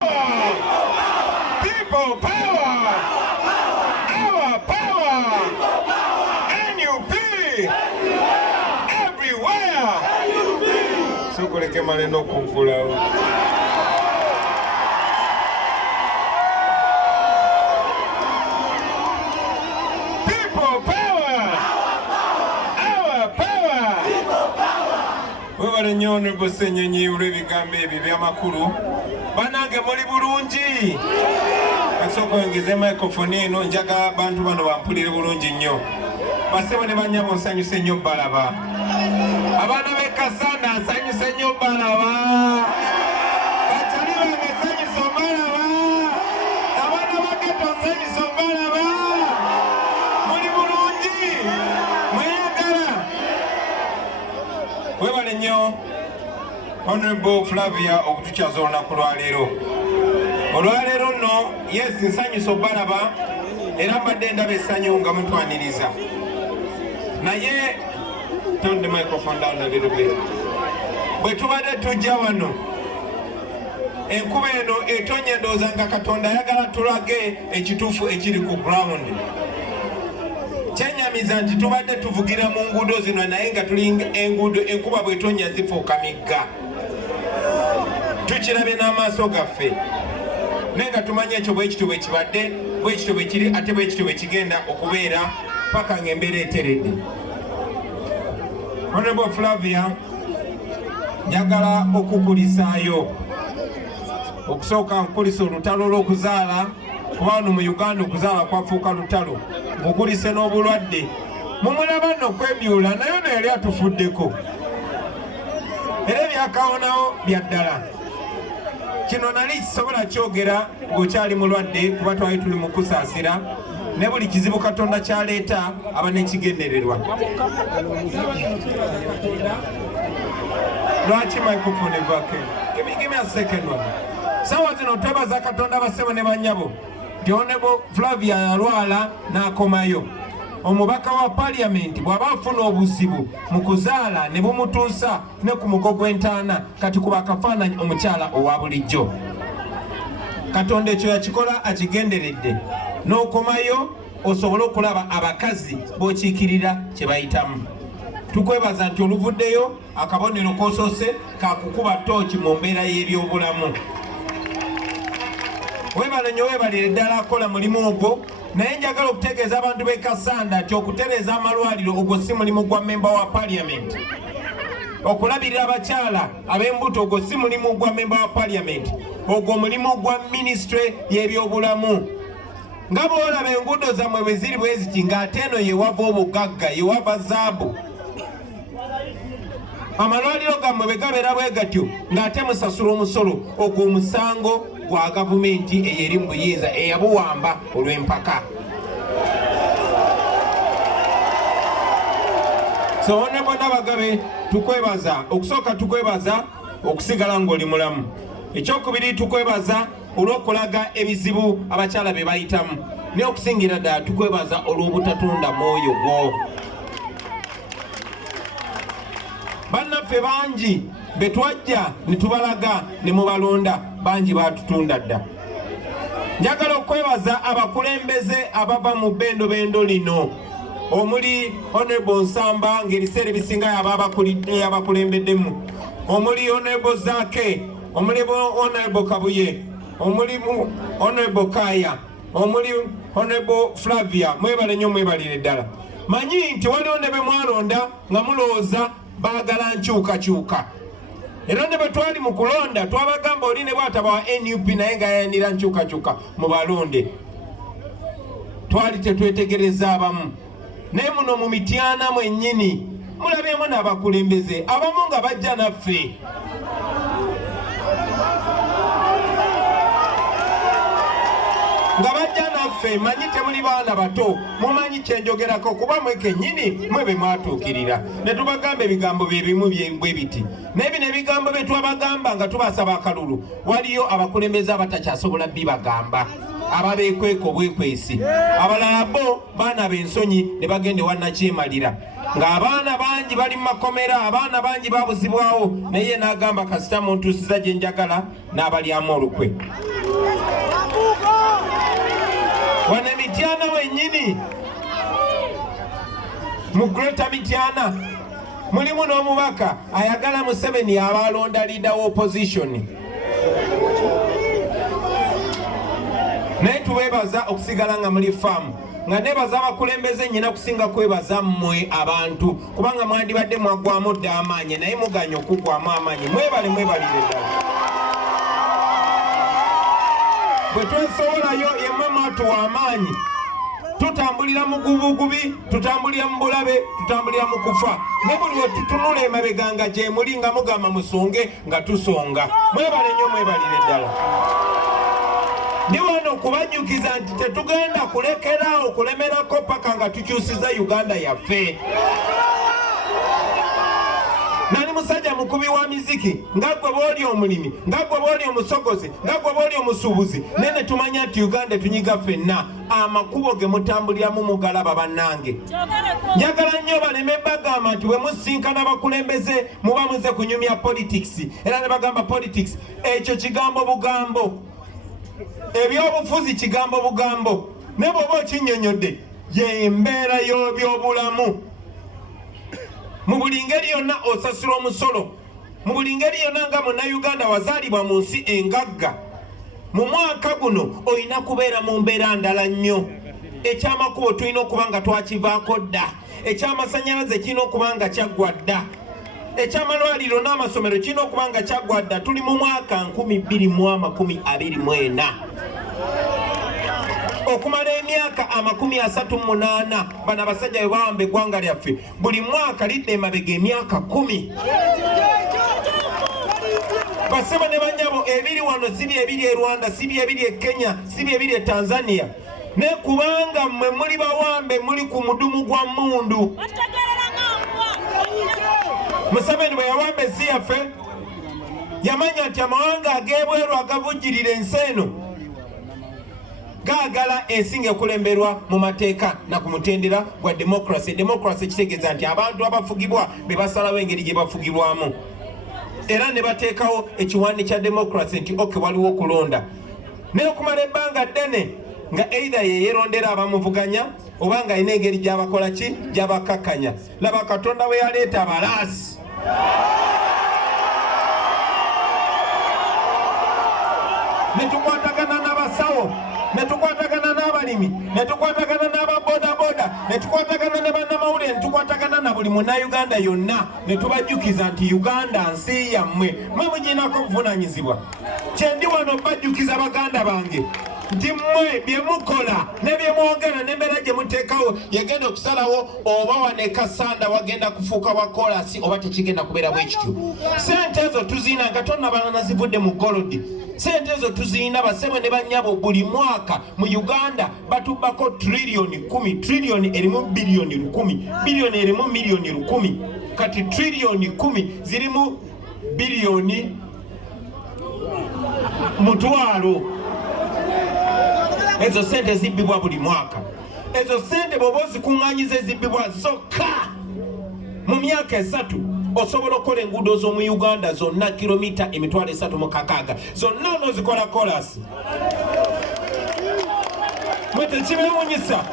People power! Our power! NUP! Everywhere! Sokoleke maleno kunkulawo. People power! Our power! Webale nnyo Honorable Ssenyonyi olw'ebigambo ebyo by'amakulu. Banange muli bulungi. Kasoko yongeze microphone eno njagala abantu bano bampulire bulungi nnyo. Basebo ne bannyabo nsanyuse nnyo balaba. Abaana b'e Kasanda nsanyuse nnyo balaba. Bakyali bange nsanyuse balaba. Abaana ba Geto nsanyuse balaba. Muli bulungi. Mweyagala. Webale nnyo Honorable Flavia okutukyaza olunaku lwaleero. Olwaleero nno yes nsanyusa obalaba era mbadde ndaba essanyu nga mutwaniriza. Naye turn the microphone down a little bit. Bwe tubadde tujja wano enkuba eno etonnya ndowooza nga Katonda ayagala tulage ekituufu ekiri ku ground. Kyenyamiza nti tubadde tuvugira mu nguudo zino naye nga tuli enguudo enkuba bw'etonnya zifuuka migga. Tukirabe n'amaaso gaffe. Naye nga tumanye ekyo bwekityo bwe kibadde, bwekityo bwe kiri ate bwekityo bwe kigenda okubeera paka ng'embeera eteredde. Honorable Flavia, njagala okukulisaayo. Okusooka nkulisa olutalo lw'okuzaala, kuba wano mu Uganda okuzaala kwafuuka lutalo. Mukulise n'obulwadde. Mumulaba nno okwebyula naye naye yali atufuddeko. Era ebyakawonawo bya ddala. Kino nali kisobola kyogera ng'okyali mulwadde kuba twali tuli mu kusaasira ne buli kizibu Katonda kyaleeta aba n'ekigendererwa. Lwaki microphone evake? Give me a second one. Sawa zino twebaza Katonda basebo ne bannyabo nti Honorable Flavia yalwala n'akomayo. Omubaka wa Parliament bw'aba afuna obuzibu mu kuzaala ne bumutuusa ne ku mugo gw'entaana kati kuba akafaananyi omukyala owa bulijjo. Katonda ekyo yakikola akigenderedde n'okomayo osobole okulaba abakazi b'okiikirira kye bayitamu. Tukwebaza nti oluvuddeyo akabonero k'osoose kakukuba ttooki mu mbeera y'ebyobulamu. Webale nnyo weebalire ddala akola mulimu ogwo. Naye njagala okutegeeza abantu b'e Kasanda nti okutereeza amalwaliro ogwo si mulimu gwa memba wa Parliament. Okulabirira abakyala ab'embuto ogwo si mulimu gwa memba wa Parliament. Ogwo mulimu gwa Ministry y'ebyobulamu. Nga bw'olaba enguudo zammwe bwe ziri bwe ziti ng'ate eno ye wava obugagga ye wava zaabu. Amalwaliro gammwe bwe gabeera bwe gatyo ng'ate musasula omusolo ogwo omusango gwa gavumenti eyeri mu buyinza eyabuwamba olw'empaka. So Honorable Nabagabe tukwebaza okusooka tukwebaza okusigala ng'oli mulamu. Ekyokubiri tukwebaza olw'okulaga ebizibu abakyala bye bayitamu. Ne okusingira ddala tukwebaza olw'obutatunda mwoyo gwo. Bannaffe bangi be twajja ne tubalaga ne mubalonda bangi baatutunda dda. Njagala okwebaza abakulembeze abava mu bendo lino omuli Honorable Nsamba ng'ebiseera ebisinga abakulembeddemu, omuli Honorable Zaake, omuli Honorable Kabuye, omuli Honorable Kaya, omuli Honorable Flavia. Mwebale nnyo mwebalire ddala. Manyi nti waliwo ne be mwalonda nga mulowooza baagala nkyukakyuka. Era ne bwe twali mu kulonda twabagamba oli ne bw'ataba wa NUP naye ng'ayanira nkyukakyuka mu balonde. Twali tetwetegereza abamu. Naye muno mu Mityana mwennyini mulabyemu n'abakulembeze abamu nga bajja naffe. Nga bajja naffe manyi temuli baana bato mumanyi kyenjogerako kuba mwe kennyini mwe be mwatuukirira. Ne tubagamba ebigambo bye bimu bwe biti. Naye bino ebigambo bye twabagamba nga tubasaba akalulu waliyo abakulembeze abatakyasobola bibagamba. Ababeekweka obwekwesi. Abalala bo baana b'ensonyi ne bagende wannakyemalira. Ng'abaana bangi bali mu makomera, abaana bangi babuzibwawo naye n'agamba kasita muntuusiza gye njagala n'abalyamu olukwe. wane Mityana wenyini mu Greater Mityana mulimu n'omubaka ayagala Museveni abalonda leader wa opposition. Naye tuweebaza okusigala nga muli faamu nga nebaza abakulembeze nyina kusinga kwebaza mmwe abantu kubanga mwandibadde mwaggwamu dda amaanyi naye muganya okuggwamu amaanyi. Mwebalire ddala. Bwe twesobolayo yemmwe mwatuwa amaanyi tutambulira mu gubugubi, tutambulira mu bulabe, tutambulira mu kufa. Ne buli we tutunula emabega nga gye muli nga mugamba musonge nga tusonga. Mwebale nnyo, mwebalire ddala. Ndi wano kubajjukiza nti tetugenda kulekeraawo kulemerako paka nga tukyusiza Uganda yaffe. Nani musajja mukubi wa miziki nga gwe bw'oli omulimi nga gwe bw'oli omusogozi nga gwe bw'oli omusuubuzi nene tumanya nti Uganda tunyiga ffenna amakubo ge mutambuliramu mugalaba bannange. Njagala nnyo baleme bagamba nti bwe musinkana bakulembeze muba muze kunyumya politics era ne bagamba politics ekyo kigambo bugambo. Ebyobufuzi kigambo bugambo ne bw'oba okinnyonnyodde y'embeera y'ebyobulamu. Mu buli ngeri yonna osasula omusolo, mu buli ngeri yonna nga munnayuganda wazaalibwa mu nsi engagga, mu mwaka guno olina kubeera mu mbeera ndala nnyo. Ekyamakubo tulina okuba nga twakivaako dda, ekyamasannyalaze kirina okuba nga kyaggwa dda, ekyamalwaliro n'amasomero kirina okuba nga kyaggwa dda. Tuli mu mwaka 2024 okumala emyaka 38 bano abasajja bwe bawamba eggwanga lyaffe buli mwaka lidde emabega emyaka 10. Basebo ne banyabo ebiri wano si byebiri e Rwanda, si byebiri e Kenya, si byebiri e Tanzania. Ne kubanga mmwe muli bawambe muli ku mudumu gwa mmundu. Museveni bwe yawamba ensi yaffe yamanya nti amawanga ag'ebweru agavujjirira ensi eno gaagala ensinga ekulemberwa mu mateeka na ku mutendera gwa democracy. Democracy kitegeeza nti abantu abafugibwa be basalawo engeri gye bafugibwamu era ne bateekawo ekiwandi kya democracy nti oke waliwo okulonda naye okumala ebbanga ddene nga either ye yeerondera abamuvuganya oba nga alina engeri gy'abakola ki gy'abakakkanya. Laba Katonda we yaleeta abalaasi ne tukwatagana n'abasawo, ne tukwatagana n'abalimi, ne tukwatagana n'ababodaboda, ne tukwatagana ne bannamawulire, ne tukwatagana na buli munnayuganda yonna ne tubajjukiza nti Uganda nsi yammwe, mwe mugirinako obuvunaanyizibwa. Kyendi wano bajjukiza baganda bange nti mmwe bye mukola ne bye mwogera n'embeera gye muteekawo yagenda okusalawo oba waneka sanda wagenda kufuuka wa kolasi oba tekigenda kubeera bwe kityo. Sente ezo tuziyina nga tonnabala nazivudde mu golodi. Sente ezo tuziyina basebwe ne bannyabo buli mwaka mu Uganda batubbako trillioni 10. Trillioni erimu billioni 10, billioni erimu milioni 10, kati trillioni 10 zirimu billioni mutwalo. Ezo sente zibbibwa buli mwaka. Ezo sente bw'oba ozikuŋŋaanyiza ezibbibwa zokka mu myaka 3 osobola okukola enguudo z'omu Uganda zonna kilomita 360 zonna onozikola kolasi. Mwe tekibeewuunyisa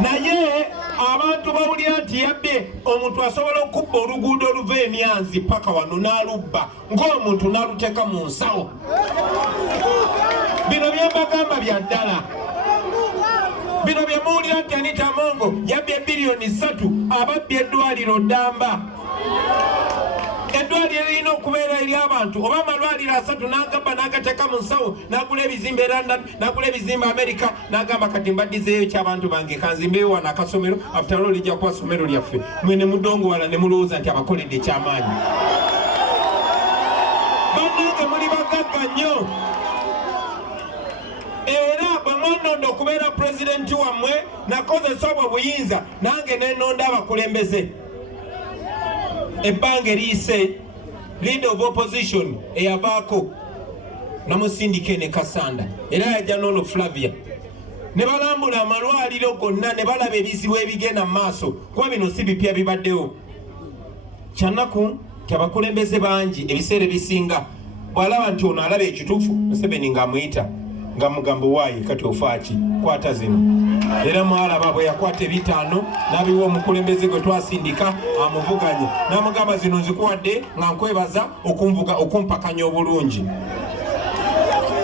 naye abantu bawulira nti yabbye omuntu asobola okubba oluguudo oluva emyanzi paka wano n'alubba ng'omuntu n'aluteeka mu nsawo. Bino byembagamba bya ddala. Bino bye muwulira nti Anita Mongo yabbye billioni 3 ababbye eddwaliro Ddamba. Eddwaliro lirina okubeera eri abantu oba amalwaliro 3 n'agabba n'agateeka mu nsawo n'agula ebizimbe London n'agula ebizimbe America n'agamba kati mbaddizeeyo ky'abantu bange kanzimbeyo wano akasomero after all lijja kuba ssomero lyaffe. Mwe ne mudongoowala ne mulowooza nti abakoledde eky'amaanyi. Bannange muli bagagga nnyo. Era bwe mwanonda okubeera pulezidenti wammwe nakozesa obwo buyinza nange nenonda abakulembeze. Ebbanga eriyise leader of opposition eyavaako namusindike ne Kasanda era yajja n'ono Flavia ne balambula amalwaliro gonna ne balaba ebizibu ebigenda mu maaso kuba bino si bipya bibaddewo. Kyanaku nti abakulembeze bangi ebiseera ebisinga bw'alaba nti ono alaba ekituufu Museveni ng'amuyita nga mugambo waayi kati ofaaki kwata zino. Era mwalaba bwe yakwata ebitaano n'abiwa omukulembeze gwe twasindika amuvuganye n'amugamba zino nzikuwadde nga nkwebaza okumpakanya obulungi.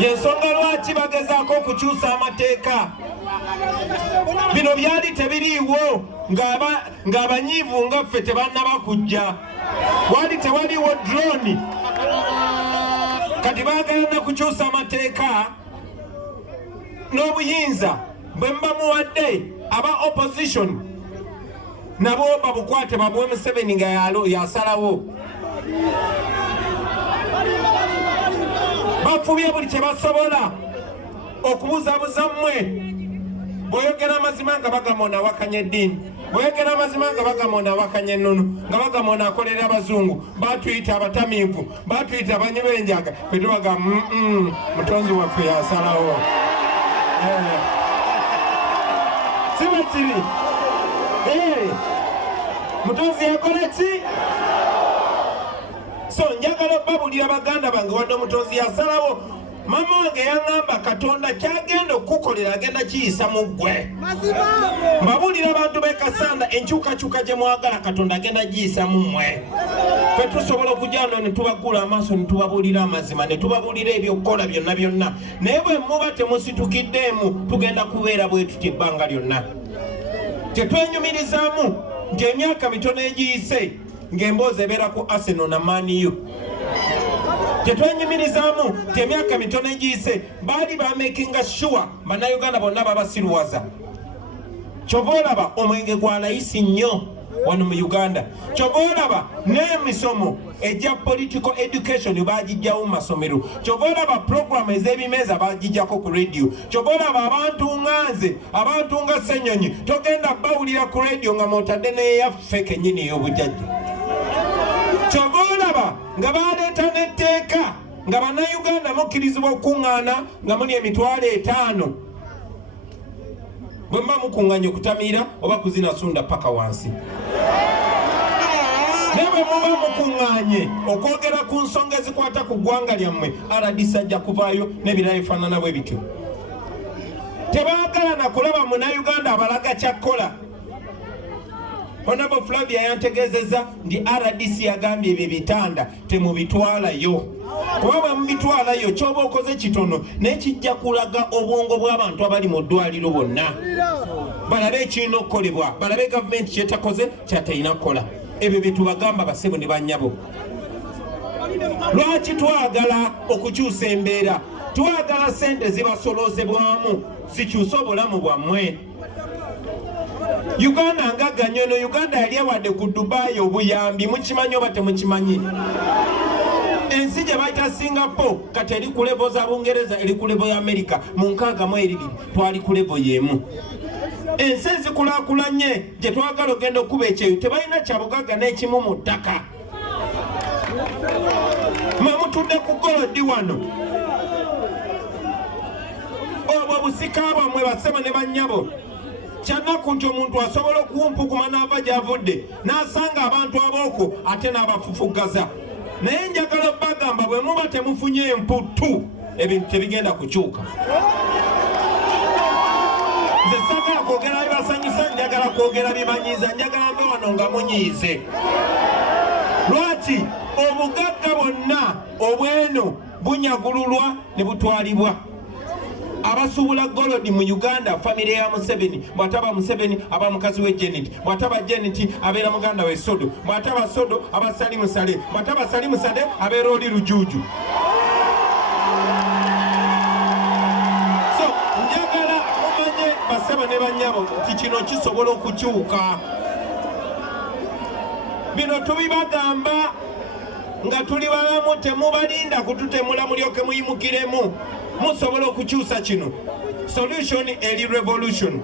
Yensonga lwaki bagezaako okukyusa amateeka. Bino byali tebiriiwo ng'abanyiivu nga ffe tebannaba kujja, wali tewaliwo drone. Kati baagala na kukyusa amateeka n'obuyinza bwe mba muwadde aba opposition nabo babukwate babuwe Museveni nga yasalawo. Bafubye buli kye basobola okubuzabuza mmwe. Bw'oyogera amazima nga bagamona awakanya eddiini, bw'oyogera amazima nga bagamona awakanya ennono, nga bagamona akolera abazungu, batuyita abatamiivu, batuyita abanywi b'enjaga, ffe tubaga mutonzi waffe yasalawo. Si bwe kiri? Mutonzi yakola ki? So njagala babulira baganda bange wadde omutonzi yasalawo. Mama wange yaŋŋamba Katonda kyagenda okukolera agenda kiyisa mu ggwe. Mbabulira abantu b'e Kasanda enkyukakyuka gye mwagala Katonda agenda giyisa mu mmwe. Ffe tusobola okujja wano ne tubagula amaaso ne tubabulira amazima ne tubabulira ebyokukola byonna byonna. Naye bwe muba temusitukiddeemu tugenda kubeera bwe tutyo ebbanga lyonna. Tetwenyumirizaamu nti emyaka mitono egiyise ng'emboozi ebeera ku Arsenal na Man U. Tetwenyumirizaamu nti emyaka mitono egiyise baali bamakinga sure bannayuganda bonna babasiruwaza. Kyova olaba omwenge gwa layisi nnyo wano mu Uganda. Kyova olaba n'emisomo egya political education bagijjawo mu masomero. Kyova olaba program ez'ebimeza bagijjako ku radio. Kyova olaba abantu nganze, abantu nga Ssenyonyi togenda bawulira ku radio nga mwotadde n'eyaffe kennyini ey'obujjajja. Kyova olaba nga baleeta n'etteeka nga bannayuganda mukkirizibwa okukuŋŋaana nga muli emitwalo 5 bwe mba mukuŋŋanya okutamiira oba kuzinasunda paka wansi. Naye bwe muba mukuŋŋaanye okwogera ku nsonga ezikwata ku ggwanga lyammwe, RDC ajja kuvaayo n'ebirala ebifaanana bwe bityo. Tebaagala na kulaba munnayuganda abalaga kyakkola. Honorable Flavia yantegeezezza ndi RDC yagambye ebyo bitanda temubitwalayo. Kuba bwe mubitwalayo ky'oba okoze kitono naye kijja kulaga obwongo bw'abantu abali mu ddwaliro bonna. Balabe ekirina okukolebwa, balabe gavumenti kyetakoze kyatayina kukola. Ebyo bye tubagamba bassebo ne bannyabo. Lwaki twagala okukyusa embeera? Twagala ssente zibasoloozebwamu zikyuse obulamu bwammwe. Uganda ngaganya eno Uganda yali ewadde ku Dubai obuyambi, mukimanyi oba temukimanyi? Ensi gye bayita Singapore kati eri ku levo za Bungereza, eri ku levo ya America mu 62 twali ku levo y'emu. Ensi ezikulaakulanye gye twagala ogenda okuba ekyeyo tebalina kyabugagga n'ekimu mu ttaka. Mutudde ku golodi wano. Obwo busika bwammwe bassebo ne bannyabo. Kyanaku nti omuntu asobola okuwumpukuma n'ava gy'avudde n'asanga abantu abooko ate n'abafufuggaza. Naye njagala bagamba bwe muba temufunye emputtu ebintu tebigenda kukyuka. Nze sagala kwogera bibasanyusa, njagala kwogera bibanyiiza, njagala mbe wano nga munyiize. Lwaki obugagga bwonna obweno bunyagululwa ne butwalibwa? Abasuubula golodi mu Uganda famire ya Museveni, bw'ataba Museveni aba mukazi we Janet, bw'ataba Janet abeera muganda we Sodo, bw'ataba Sodo aba Salimu Sale, bw'ataba Salimu Sale abeera oli Lujuuju. So njagala mumanye bassebo ne bannyabo nti kino kisobola okukyuka. Bino tubibagamba nga tuli balamu, temubalinda kututemula mulyoke muyimukiremu. Musobola okukyusa kino. Solution eri revolution.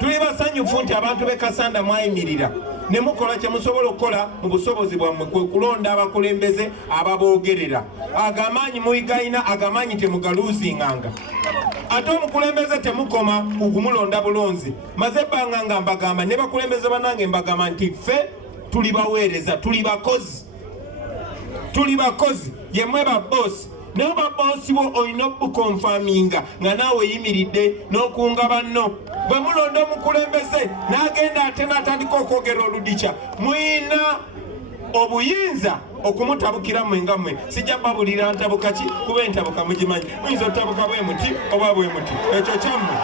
Tuli basanyufu nti abantu b'e Kasanda mwayimirira ne mukola kye musobola okukola mu busobozi bwammwe kwe kulonda abakulembeze ababoogerera. Agamaanyi muyigayina, agamaanyi temugaluuzinganga. Ate omukulembeze temukoma okumulonda bulonzi. Maze ebbanga nga mbagamba ne bakulembeze bannange mbagamba nti ffe tuli baweereza, tuli bakozi. Tuli bakozi, ye mmwe ba boss. naye babosi bo olina okukonfaminga nga naawe yimiridde n'okunga banno. Bwe mulonda omukulembeze n'agenda ate n'atandika okwogera oludikya, muyina obuyinza okumutabukira mwe nga mmwe. Sijja babulira ntabuka ki kuba entabuka mugimanyi. Muyinza otabuka bwe muti oba bwe muti, ekyo kyammwe.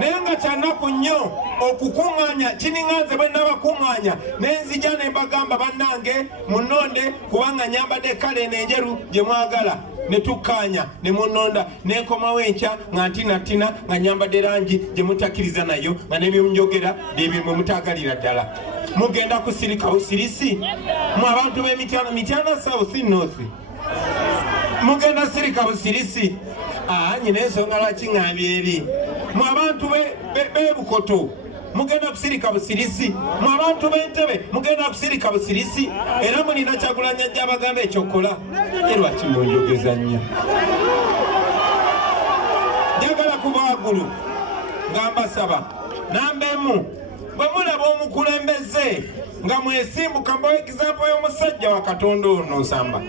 Naye nga kyanaku nnyo okukuŋŋaanya, kiniŋŋanze bwe nabakuŋŋaanya nenzija ne mbagamba bannange munonde kubanga nyambadde kale enenjeru gye mwagala, ne tukkaanya ne munonda, nenkomawo enkya nga ntina nga nyambadde langi gye mutakkiriza nayo, nga nebyemunjogera byebyo mwe mutaagalira ddala. Mugenda kusirika busirisi mu abantu b'Emityana South North, mugenda sirika busirisi. Nyina ensonga lwaki ŋŋambye eri mu abantu b'Ebukoto mugenda kusirika busirisi, mu abantu b'Entebbe mugenda kusirika busirisi, era mulina Kyagulanyi ajja abagamba ekyokola. Lwaki munjogeza nnyo? Njagala kuba waggulu nga mbasaba namba emu, bwe mulaba omukulembeze nga mwesimbuka, mbawa egizampo y'omusajja wa Katonda ono Nsamba.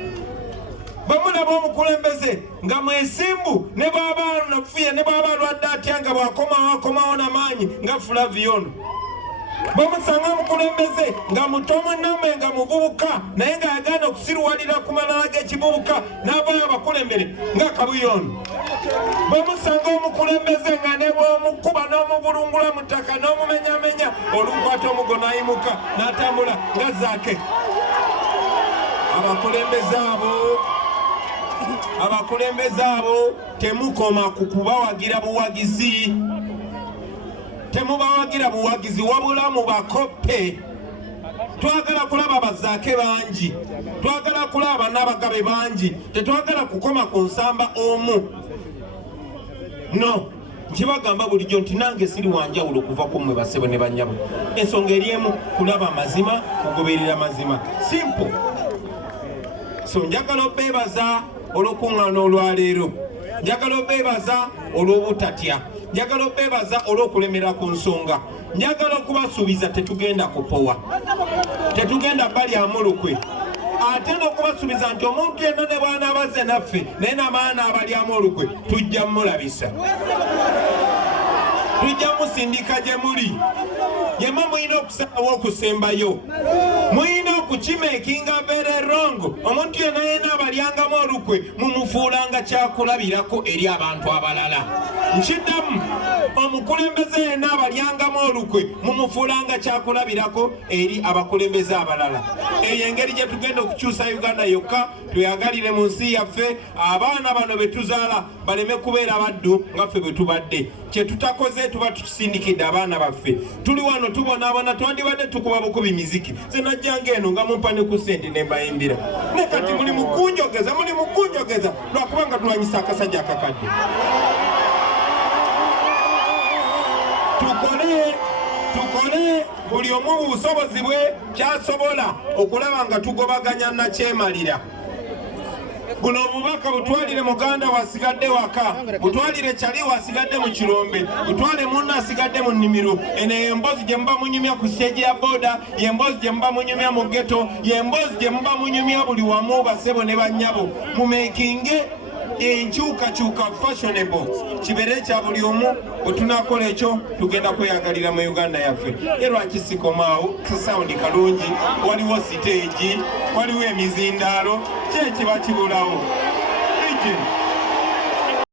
Bwe mulaba omukulembeze nga mwesimbu, ne bw'aba nafuye, ne bw'aba alwadde atya nga bw'akomawo n'amaanyi nga Flavion. Bwe musanga omukulembeze nga muto munnammwe nga muvubuka naye ng'agaana okusiruwalira ku malala g'ekivubuka n'abaayo abakulembere nga Kabuyono. Bwe musanga omukulembeze nga ne bw'omukuba n'omuvulungula mu ttaka n'omumenyamenya, olukwata omugono ayimuka n'atambula nga Zaake. Abakulembeze abo temukoma ku kubawagira buwagizi, temubawagira buwagizi, wabula mubakoppe. Twagala kulaba bazaake bangi, twagala kulaba n'abagabe bangi, tetwagala kukoma ku nsamba omu. No, nkibagamba bulijjo nti nange siri wanjawulo okuva ku mmwe basebo ne bannyabo. Ensonga eri emu, kulaba mazima, kugoberera mazima. Simple. So njagala obeebaza olw'okuŋŋaana olwaleero, njagala obeebaza olw'obutatya, njagala obeebaza olw'okulemera ku nsonga, njagala okubasuubiza tetugenda kupowa, tetugenda balyamu ate n'okubasuubiza nti omuntu yenna ne bw'anaabaze naffe naye n'amaana abalyamu olukwe tujja mulabisa, tujja musindika gye muli. Yemwe muyina okusalawo okusembayo, muyina okukimekinga very wrong. Omuntu yenna abalyangamu olukwe mumufuulanga kyakulabirako eri abantu abalala. Nkiddamu, omukulembeze yenna abalyangamu olukwe mumufuulanga kyakulabirako eri abakulembeze abalala. Eyo engeri gye tugenda okukyusa Uganda yokka, tweyagalire mu nsi yaffe, abaana bano be tuzaala baleme kubeera baddu nga ffe bwe tubadde. Kye tutakoze tuba tukisindikidde abaana baffe. Tuli wano tubonaabona, twandibadde tukuba bukubi miziki, ze najjanga eno nga mumpa ne ku ssente ne mbayimbira, ne kati muli mu kunjogeza lwakubanga tulwanyisa akasajja akakadde. Tukole buli omu mu busobozi bwe kyasobola okulaba nga tugobaganya nakyemalira. Buno obubaka butwalire muganda wasigadde waka, butwalire kyali wasigadde mu kirombe, butwale munna asigadde mu nnimiro. Eno yemboozi gye muba munyumya ku siteegi ya booda, yemboozi gye muba munyumya mu ghetto, yemboozi gye muba munyumya buli wamu basebo ne bannyabo. Mumekinge enkyukakyuka fashionable kibeere kya buli omu. Bwe tunakola ekyo tugenda kweyagalira mu Uganda yaffe. Ye lwaki sikomaawo kasawundi kalungi, waliwo siteegi, waliwo emizindaalo, kye kiba kibulawo.